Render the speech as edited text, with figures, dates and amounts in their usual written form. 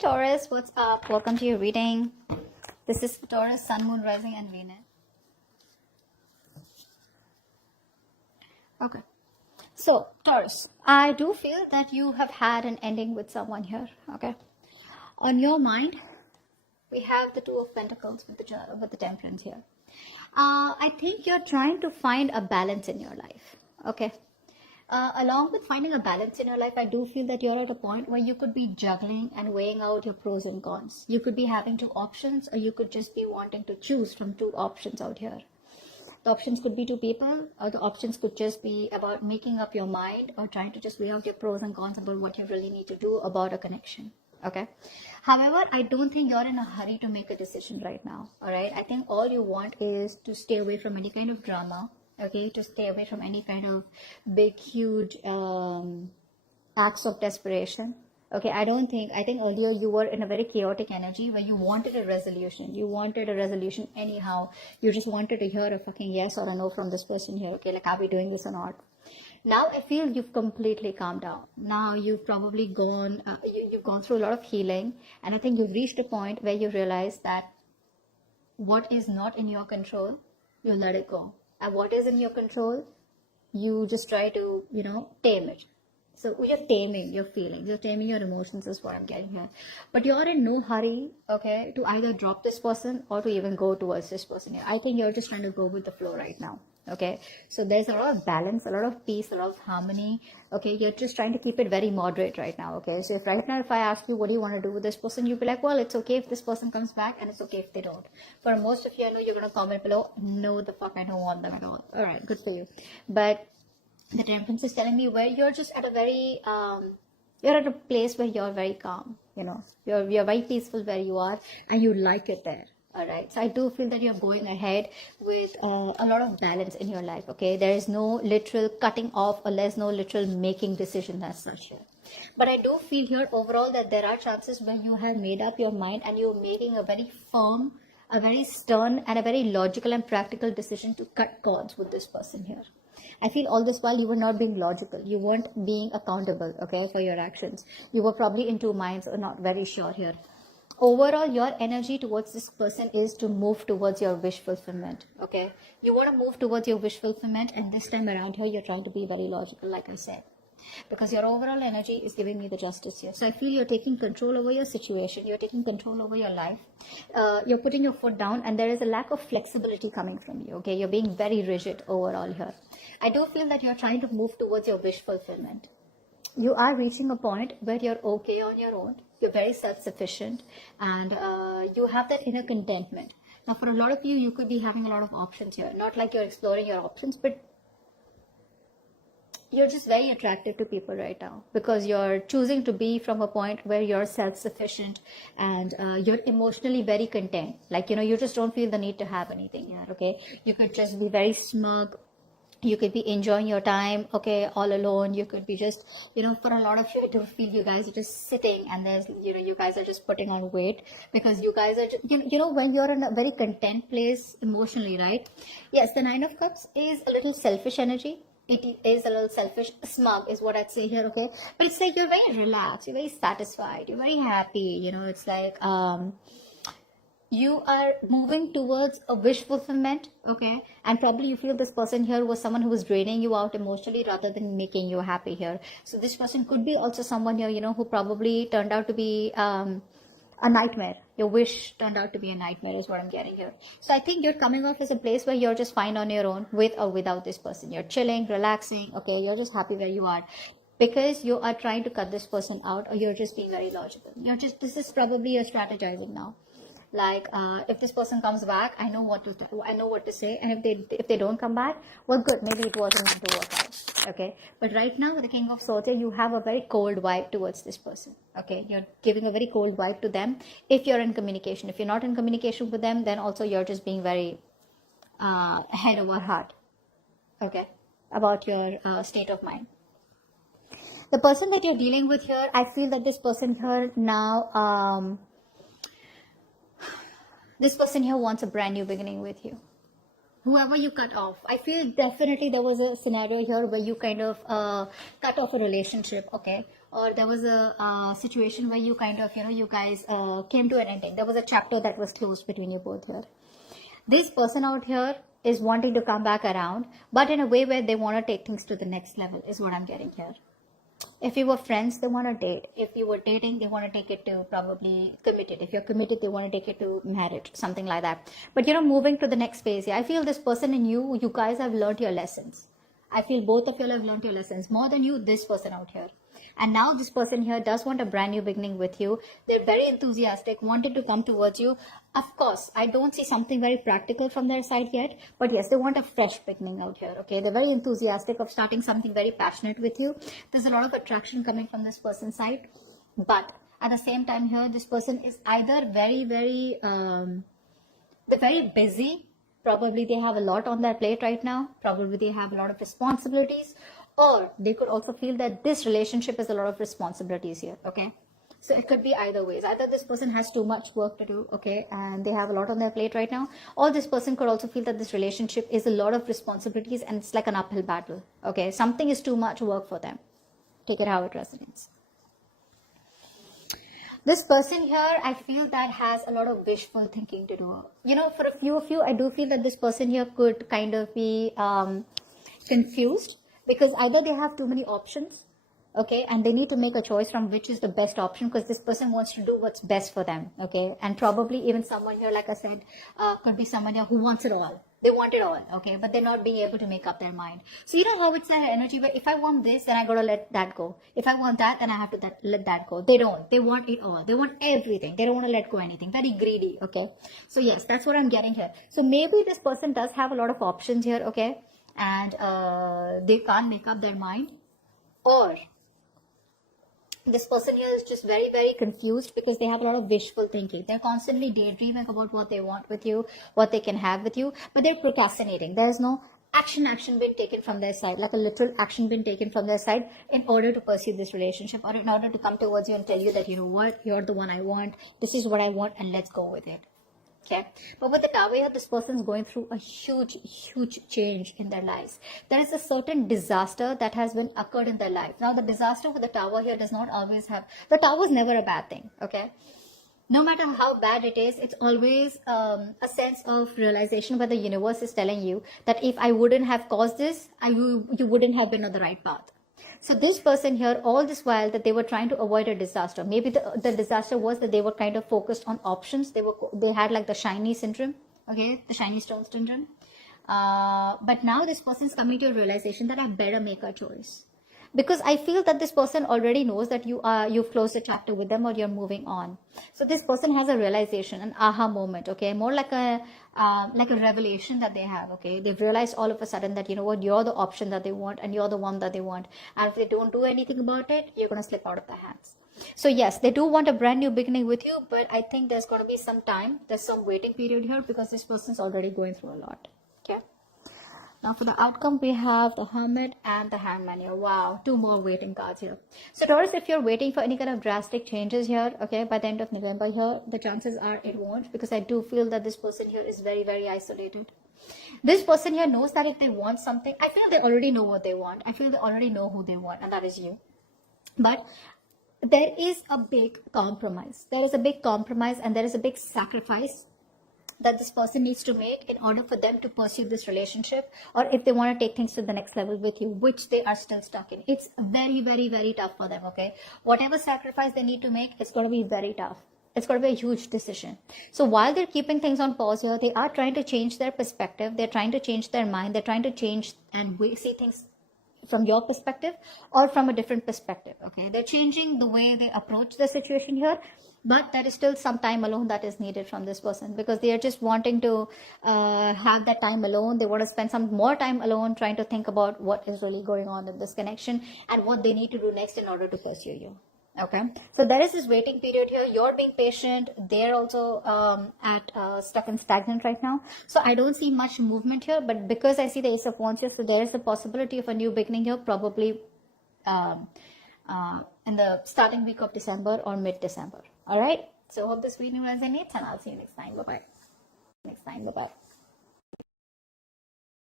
Taurus, what's up? Welcome to your reading. This is Taurus, Sun, Moon, Rising, and Venus. Okay. So, Taurus, I do feel that you have had an ending with someone here. Okay. On your mind, we have the Two of Pentacles with the Temperance here. I think you're trying to find a balance in your life. Okay. Along with finding a balance in your life, I do feel that you're at a point where you could be juggling and weighing out your pros and cons. You could be having two options, or you could just be wanting to choose from two options out here. The options could be two people, or the options could just be about making up your mind or trying to just weigh out your pros and cons about what you really need to do about a connection. Okay. However, I don't think you're in a hurry to make a decision right now. All right. I think all you want is to stay away from any kind of drama. Okay, to stay away from any kind of big, huge acts of desperation. Okay, I think earlier you were in a very chaotic energy where you wanted a resolution. You wanted a resolution anyhow. You just wanted to hear a fucking yes or a no from this person here. Okay, like, are we doing this or not? Now I feel you've completely calmed down. Now you've probably you've gone through a lot of healing. And I think you've reached a point where you realize that what is not in your control, you let it go. And what is in your control, you just try to, tame it. So you're taming your feelings, you're taming your emotions is what I'm getting here. But you're in no hurry, okay, to either drop this person or to even go towards this person here. I think you're just trying to go with the flow right now. Okay, so there's a lot of balance, a lot of peace, a lot of harmony. Okay, you're just trying to keep it very moderate right now. Okay, so if I ask you what do you want to do with this person, you'll be like, well, it's okay if this person comes back and it's okay if they don't. For most of you, I know you're going to comment below, no, the fuck, I don't want them at all. All right, good for you. But the Temperance is telling me where you're just at a very you're at a place where you're very calm. You're very peaceful where you are, and you like it there. All right, so I do feel that you're going ahead with a lot of balance in your life. Okay, there is no literal cutting off, or there's no literal making decision as such here. But I do feel here overall that there are chances where you have made up your mind and you're making a very firm, a very stern, and a very logical and practical decision to cut cords with this person here. I feel all this while you were not being logical. You weren't being accountable, okay, for your actions. You were probably in two minds or not very sure here. Overall, your energy towards this person is to move towards your wish fulfillment, okay? You want to move towards your wish fulfillment, and this time around here, you're trying to be very logical, like I said. Because your overall energy is giving me the justice here. So I feel you're taking control over your situation. You're taking control over your life. You're putting your foot down, and there is a lack of flexibility coming from you, okay? You're being very rigid overall here. I do feel that you're trying to move towards your wish fulfillment. You are reaching a point where you're okay on your own. You're very self-sufficient, and you have that inner contentment. Now, for a lot of you, you could be having a lot of options here. Not like you're exploring your options, but you're just very attractive to people right now because you're choosing to be from a point where you're self-sufficient and you're emotionally very content. Like, you just don't feel the need to have anything here, okay? You could just be very smug. You could be enjoying your time, okay, all alone. You could be just, for a lot of you, I do feel you guys are just sitting and there's, you guys are just putting on weight because you guys are, just, when you're in a very content place emotionally, right? Yes, the Nine of Cups is a little selfish energy. It is a little selfish, smug is what I'd say here, okay? But it's like you're very relaxed, you're very satisfied, you're very happy, it's like, you are moving towards a wish fulfillment, okay? And probably you feel this person here was someone who was draining you out emotionally rather than making you happy here. So this person could be also someone here, who probably turned out to be a nightmare. Your wish turned out to be a nightmare is what I'm getting here. So I think you're coming off as a place where you're just fine on your own with or without this person. You're chilling, relaxing, okay? You're just happy where you are. Because you are trying to cut this person out, or you're just being very logical. This is probably your strategizing now. Like, if this person comes back, I know what to say, and if they don't come back, well, good, maybe it wasn't meant to work out, okay? But right now, with the King of Swords, you have a very cold vibe towards this person, okay? You're giving a very cold vibe to them if you're in communication. If you're not in communication with them, then also you're just being very head over heart, okay, about your state of mind. The person that you're dealing with here, I feel that this person here now, this person here wants a brand new beginning with you. Whoever you cut off. I feel definitely there was a scenario here where you kind of cut off a relationship, okay? or there was a situation where you kind of, you guys came to an ending. There was a chapter that was closed between you both here. This person out here is wanting to come back around, but in a way where they want to take things to the next level is what I'm getting here. If you were friends, they want to date. If you were dating, they want to take it to probably committed. If you're committed, they want to take it to marriage, something like that. But moving to the next phase. Yeah, I feel this person and you guys have learned your lessons. I feel both of you have learned your lessons more than you, this person out here. And now this person here does want a brand new beginning with you. They're very enthusiastic, wanted to come towards you. Of course, I don't see something very practical from their side yet. But yes, they want a fresh beginning out here. Okay, they're very enthusiastic of starting something very passionate with you. There's a lot of attraction coming from this person's side. But at the same time here, this person is either they're very busy. Probably they have a lot on their plate right now. Probably they have a lot of responsibilities. Or they could also feel that this relationship is a lot of responsibilities here, okay? So it could be either ways. Either this person has too much work to do, okay, and they have a lot on their plate right now. Or this person could also feel that this relationship is a lot of responsibilities and it's like an uphill battle, okay? Something is too much work for them. Take it how it resonates. This person here, I feel that has a lot of wishful thinking to do. For a few of you, I do feel that this person here could kind of be confused because either they have too many options, okay, and they need to make a choice from which is the best option because this person wants to do what's best for them, okay, and probably even someone here, like I said, could be someone here who wants it all. They want it all, okay, but they're not being able to make up their mind. So you know how it's their energy where if I want this, then I gotta let that go. If I want that, then I have to let that go. They don't. They want it all. They want everything. They don't want to let go anything. Very greedy, okay. So yes, that's what I'm getting here. So maybe this person does have a lot of options here, okay, and they can't make up their mind, or this person here is just very, very confused because they have a lot of wishful thinking. They're constantly daydreaming about what they want with you, what they can have with you, but they're procrastinating. There's no action being taken from their side, like a literal action being taken from their side in order to pursue this relationship or in order to come towards you and tell you that, you know what, you're the one I want, this is what I want, and let's go with it. Okay, but with the Tower here, this person is going through a huge change in their lives. There is a certain disaster that has been occurred in their life. Now, the disaster with the Tower here does not always have, the Tower is never a bad thing, okay? No matter how bad it is, it's always a sense of realization where the universe is telling you that if I wouldn't have caused this, you wouldn't have been on the right path. So this person here, all this while that they were trying to avoid a disaster, maybe the disaster was that they were kind of focused on options. They had like the shiny syndrome, okay, the shiny stone syndrome. But now this person is coming to a realization that I better make a choice. Because I feel that this person already knows that you've closed the chapter with them or you're moving on. So this person has a realization, an aha moment, okay, more like a revelation that they have, okay. They've realized all of a sudden that, you know what, you're the option that they want and you're the one that they want. And if they don't do anything about it, you're going to slip out of their hands. So yes, they do want a brand new beginning with you, but I think there's going to be some time. There's some waiting period here because this person's already going through a lot, okay. Now for the outcome, we have the Hermit and the Hangman here. Wow, two more waiting cards here. So Taurus, if you're waiting for any kind of drastic changes here, okay, by the end of November here, the chances are it won't, because I do feel that this person here is very, very isolated. This person here knows that if they want something, I feel they already know what they want. I feel they already know who they want, and that is you. But there is a big compromise. There is a big compromise and there is a big sacrifice that this person needs to make in order for them to pursue this relationship, or if they want to take things to the next level with you, which they are still stuck in. It's very, very, very tough for them, okay? Whatever sacrifice they need to make, it's going to be very tough. It's going to be a huge decision. So while they're keeping things on pause here, they are trying to change their perspective. They're trying to change their mind. They're trying to change and see things from your perspective or from a different perspective, okay? They're changing the way they approach the situation here, but there is still some time alone that is needed from this person, because they are just wanting to have that time alone. They want to spend some more time alone trying to think about what is really going on in this connection and what they need to do next in order to pursue you. Okay, so there is this waiting period here. You're being patient. They're also stuck and stagnant right now. So I don't see much movement here, but because I see the Ace of Wands here, so there is a possibility of a new beginning here, probably in the starting week of December or mid-December. All right. So hope this video resonates, and I'll see you next time. Bye-bye.